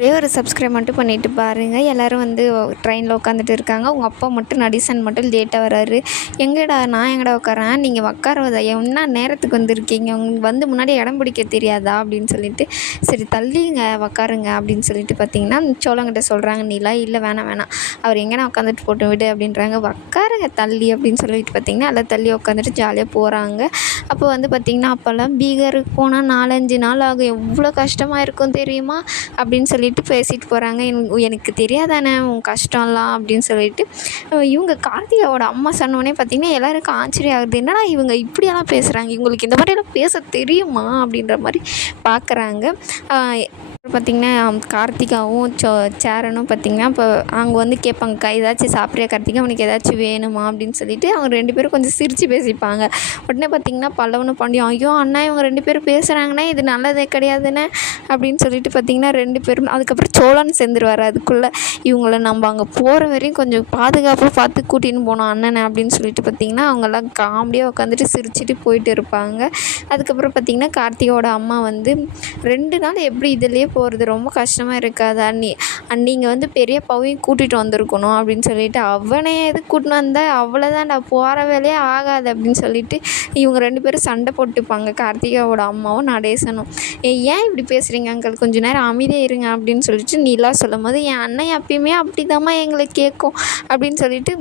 ஒரே ஒரு சப்ஸ்கிரைப் மட்டும் பண்ணிவிட்டு பாருங்கள். எல்லோரும் வந்து ட்ரெயினில் உட்காந்துட்டு இருக்காங்க. உங்கள் அப்பா மட்டும் நடேசன் மட்டும் லேட்டாக வராரு. எங்கடா நான் எங்கடா உட்காரேன், நீங்கள் உட்காருவதா என்ன நேரத்துக்கு வந்திருக்கீங்க, உங்களுக்கு வந்து முன்னாடி இடம் பிடிக்க தெரியாதா அப்படின்னு சொல்லிட்டு, சரி தள்ளிங்க உட்காருங்க அப்படின்னு சொல்லிட்டு பார்த்தீங்கன்னா சோளங்கிட்ட சொல்கிறாங்க நிலா. இல்லை வேணாம் வேணாம், அவர் எங்கன்னா உட்காந்துட்டு போட்டு விடு அப்படின்றாங்க. உட்காருங்க தள்ளி அப்படின்னு சொல்லிட்டு பார்த்தீங்கன்னா எல்லாம் தள்ளி உட்காந்துட்டு ஜாலியாக போகிறாங்க. அப்போ வந்து பார்த்திங்கன்னா அப்போல்லாம் பீகாருக்கு போனால் 4-5 நாள் ஆகும், எவ்வளோ கஷ்டமாக இருக்கும் தெரியுமா அப்படின்னு சொல்லிட்டு பேசிட்டு போகிறாங்க. எனக்கு தெரியாதானே உன் கஷ்டம்லாம் அப்படின்னு சொல்லிட்டு இவங்க கார்த்திகாவோட அம்மா சொன்னோடனே பார்த்திங்கன்னா எல்லாருக்கும் ஆச்சரியம் ஆகுது. என்னடா இவங்க இப்படியெல்லாம் பேசுகிறாங்க, இவங்களுக்கு இந்த மாதிரியெல்லாம் பேச தெரியுமா அப்படின்ற மாதிரி பார்க்குறாங்க. பார்த்திங்கன்னா கார்த்திகாவும் சேரனும் பார்த்திங்கன்னா இப்போ அவங்க வந்து கேட்பாங்க, ஏதாச்சும் சாப்பிட்றியா கார்த்திகா, அவனுக்கு ஏதாச்சும் வேணுமா அப்படின்னு சொல்லிட்டு அவங்க 2 பேரும் கொஞ்சம் சிரித்து பேசிப்பாங்க. உடனே பார்த்திங்கன்னா பல்லவனும் பாண்டியும், ஐயோ அண்ணா இவங்க 2 பேரும் பேசுகிறாங்கண்ணே, இது நல்லதே கிடையாதுண்ணே அப்படின்னு சொல்லிட்டு பார்த்திங்கன்னா 2 பேரும் அதுக்கப்புறம் சோழன் சேர்ந்துருவார். அதுக்குள்ளே இவங்கள நம்ம அங்கே போகிற வரையும் கொஞ்சம் பாதுகாப்பாக பார்த்து கூட்டின்னு போனோம் அண்ணனை அப்படின்னு சொல்லிட்டு பார்த்திங்கன்னா அவங்கெல்லாம் காமெடியாக உட்காந்துட்டு சிரிச்சுட்டு போயிட்டு இருப்பாங்க. அதுக்கப்புறம் பார்த்திங்கன்னா கார்த்திகாவோட அம்மா வந்து 2 நாள் எப்படி இதிலே போகிறது, ரொம்ப கஷ்டமாக இருக்காது அண்ணி, நீங்கள் வந்து பெரியப்பாவையும் கூட்டிகிட்டு வந்திருக்கணும் அப்படின்னு சொல்லிட்டு, அவனே எதுக்கு கூட்டின்னு வந்த, அவ்வளோதான்டா போகிற வேலையே ஆகாது அப்படின்னு சொல்லிட்டு இவங்க 2 பேரும் சண்டை போட்டுப்பாங்க, கார்த்திகாவோட அம்மாவும் நடேசனும். ஏன் இப்படி பேசுகிறீங்க அங்கிள், கொஞ்சம் நேரம் அமைதியாக இருங்க அப்படின்னு சொல்லிட்டு நிலா சொல்லும் போது, என் அண்ணன் எப்பயுமே அப்படி தாம்மா எங்களை கேட்கும் அப்படின்னு சொல்லிட்டு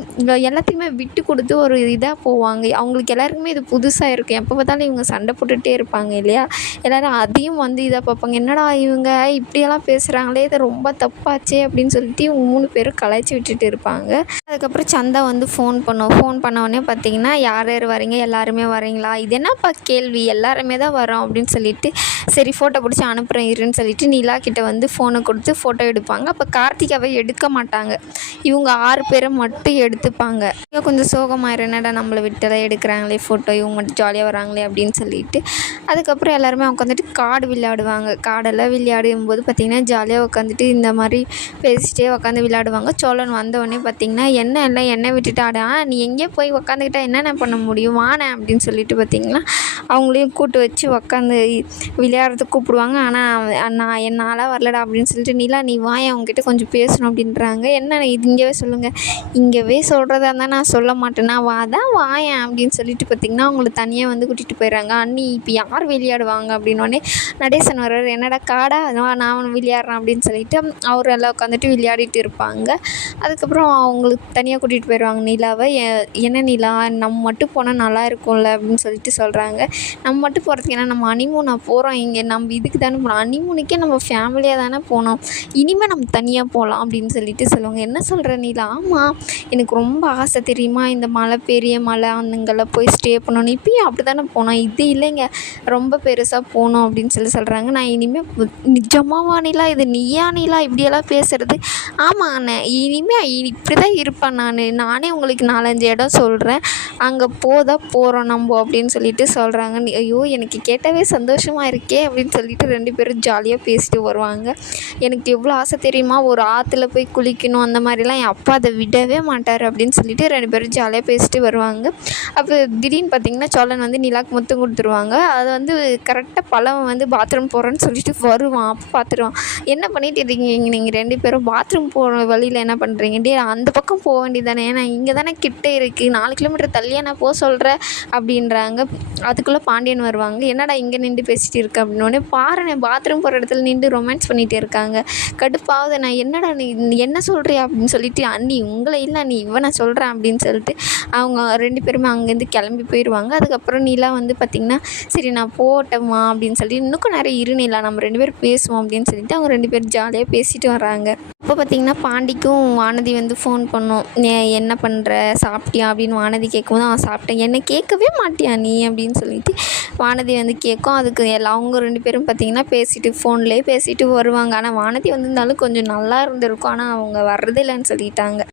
எல்லாத்தையுமே விட்டு கொடுத்து ஒரு இதாக போவாங்க. அவங்களுக்கு எல்லாருக்குமே இது புதுசாக இருக்கும், எப்போ பார்த்தாலும் இவங்க சண்டை போட்டுகிட்டே இருப்பாங்க இல்லையா, எல்லோரும் அதையும் வந்து இதாக பார்ப்பாங்க, என்னடா இவங்க இப்படியெல்லாம் பேசுகிறாங்களே, இது ரொம்ப தப்பாச்சே அப்படின்னு சொல்லிட்டு இவங்க 3 பேரும் கலாய்ச்சி விட்டுட்டு இருப்பாங்க. அதுக்கப்புறம் சந்தா வந்து ஃபோன் பண்ணோடனே பார்த்தீங்கன்னா யார் யார் வரீங்க, எல்லாருமே வரீங்களா, இது என்னப்பா கேள்வி, எல்லாருமே தான் வரோம் அப்படின்னு சொல்லிட்டு, சரி ஃபோட்டோ பிடிச்சி அனுப்புகிறேன் இருன்னு சொல்லிட்டு நிலா கிட்ட வந்து ஃபோனை கொடுத்து ஃபோட்டோ எடுப்பாங்க. அப்போ கார்த்திகாவை எடுக்க மாட்டாங்க, இவங்க 6 பேரை மட்டும் எடுத்துப்பாங்க. கொஞ்சம் சோகமாயிரும், என்னடா நம்மளை விட்டெல்லாம் எடுக்கிறாங்களே ஃபோட்டோ, இவங்க மட்டும் ஜாலியாக வராங்களே அப்படின்னு சொல்லிட்டு. அதுக்கப்புறம் எல்லாருமே உட்காந்துட்டு கார்டு விளையாடுவாங்க. கார்டெல்லாம் விளையாடும் போது பார்த்திங்கன்னா ஜாலியாக உட்காந்துட்டு இந்த மாதிரி பேசிகிட்டே உட்காந்து விளையாடுவாங்க. சோழன் வந்தவொடனே பார்த்திங்கன்னா எண்ணெய் விட்டுட்டு நீ எங்கேயோ போய் உட்காந்துக்கிட்டா என்னென்ன பண்ண முடியும், வானே அப்படின்னு சொல்லிட்டு பார்த்திங்கன்னா அவங்களையும் கூட்டு வச்சு உட்காந்து விளையாடுறதுக்கு கூப்பிடுவாங்க. ஆனால் என்னால் வரலடா அப்படின்னு சொல்லிட்டு, நிலா நீ வாய அவங்ககிட்ட கொஞ்சம் பேசணும் அப்படின்றாங்க. என்ன இது இங்கேவே சொல்லுங்கள், இங்கேவே சொல்கிறதா இருந்தால் நான் சொல்ல மாட்டேன்னா வாயேன் அப்படின்னு சொல்லிட்டு பார்த்திங்கன்னா அவங்கள தனியாக வந்து கூட்டிகிட்டு போயிடுறாங்க. அண்ணி இப்போ யார் விளையாடுவாங்க அப்படின்னோடனே நடேசன் வர்றாரு, என்னடா காடா நான் விளையாடுறேன் அப்படின்னு சொல்லிட்டு அவர் எல்லாம் உட்காந்துட்டு விளையாடிட்டு இருப்பாங்க. அதுக்கப்புறம் அவங்களுக்கு தனியாக கூட்டிகிட்டு போயிடுவாங்க நிலாவை. என்ன நிலா நம்ம மட்டும் போனால் நல்லா இருக்கும்ல அப்படின்னு சொல்லிட்டு சொல்கிறாங்க. நம்ம மட்டும் போகிறதுக்கு ஏன்னா நம்ம ஹனிமூனாக போகிறோம், இங்கே நம்ம இதுக்கு தானே போனோம், ஹனிமூனுக்கே நம்ம ஃபேமிலியாக தானே போனோம், இனிமேல் நம்ம தனியாக போகலாம் அப்படின்னு சொல்லிட்டு சொல்லுவாங்க. என்ன சொல்கிற நிலா, ஆமாம் எனக்கு ரொம்ப ஆசை தெரியுமா, இந்த மலை பெரிய மலை அங்கெல்லாம் போய் ஸ்டே பண்ணணும், இப்பயும் அப்படி தானே போனோம், இது இல்லைங்க ரொம்ப பெருசாக போகணும் அப்படின்னு சொல்கிறாங்க. நான் இனிமேல் நிஜமாவா நிலா, இது நீயா நிலா இப்படியெல்லாம் பேசுகிறது, ஆமாம் அண்ணன் இனிமேல் இப்படி தான் இருப்பேன் நானே உங்களுக்கு 4-5 இடம் சொல்கிறேன், அங்கே போகிறோம் நம்ம அப்படின்னு சொல்லிட்டு சொல்கிறாங்க. ஐயோ எனக்கு கேட்டவே சந்தோஷமாக இருக்கே அப்படின்னு சொல்லிட்டு 2 பேரும் ஜாலியாக பேசிட்டு வருவாங்க. எனக்கு எவ்வளோ ஆசை தெரியுமா, ஒரு ஆற்றுல போய் குளிக்கணும், அந்த மாதிரிலாம் என் அப்பா அதை விடவே மாட்டார் அப்படின்னு சொல்லிட்டு 2 பேரும் ஜாலியாக பேசிட்டு வருவாங்க. அப்போ திடீர்னு பார்த்திங்கன்னா சோழன் வந்து நிலாக்கு முத்தம் கொடுத்துருவாங்க. அது வந்து கரெக்டாக பழம் வந்து பாத்ரூம் போகிறேன்னு சொல்லிட்டு வருவான். அப்போ பார்த்துருவான், என்ன பண்ணிட்டு இருக்கீங்க நீங்கள் 2 பேரும், பாத்ரூம் போகிற வழியில் என்ன பண்ணுறீங்க, அந்த பக்கம் போக வேண்டியதானே, ஏன்னா இங்கே தானே கிட்டே இருக்குது, 4 கிலோமீட்டர் தள்ளியாக நான் போக சொல்கிறேன் அப்படின்றாங்க. அதுக்குள்ளே பாண்டியன் வருவாங்க, என்னடா இங்கே நின்று பேசிகிட்டு இருக்க அப்படின்னோடனே, பாருண்ணே பாத்ரூம் போகிற இடத்துல நின்று ரொமான்ஸ் பண்ணிகிட்டே இருக்காங்க, கடுப்பாவது, நான் என்னடா நீ என்ன சொல்கிறியா அப்படின்னு சொல்லிட்டு, அண்ணி உங்களை இல்லை நீ இவனை சொல்கிறேன் அப்படின்னு சொல்லிட்டு அவங்க 2 பேருமே அங்கேருந்து கிளம்பி போயிடுவாங்க. அதுக்கப்புறம் நிலா வந்து பார்த்திங்கன்னா சரி நான் போட்டோமா அப்படின்னு சொல்லிட்டு, இன்னும் நிறைய இருநிலா நம்ம 2 பேரும் பேசுவோம் அப்படின்னு சொல்லிட்டு அவங்க 2 பேரும் ஜாலியாக பேசிட்டு வராங்க. அப்போ பார்த்திங்கன்னா பாண்டிக்கும் வானதி வந்து ஃபோன் பண்ணோம், என்ன பண்ணுற சாப்பிட்டியா அப்படின்னு வானதி கேட்கும்போது அவன் சாப்பிட்டேன், என்னை கேட்கவே மாட்டியா நீ அப்படின்னு சொல்லிட்டு வானதி வந்து கேட்கும். அதுக்கு அவங்க 2 பேரும் பார்த்திங்கன்னா பேசிட்டு ஃபோன்லேயே பேசிட்டு வருவாங்க. ஆனால் வானதி வந்திருந்தாலும் கொஞ்சம் நல்லா இருந்திருக்கும், ஆனால் அவங்க வர்றதில்லைன்னு சொல்லிட்டாங்க.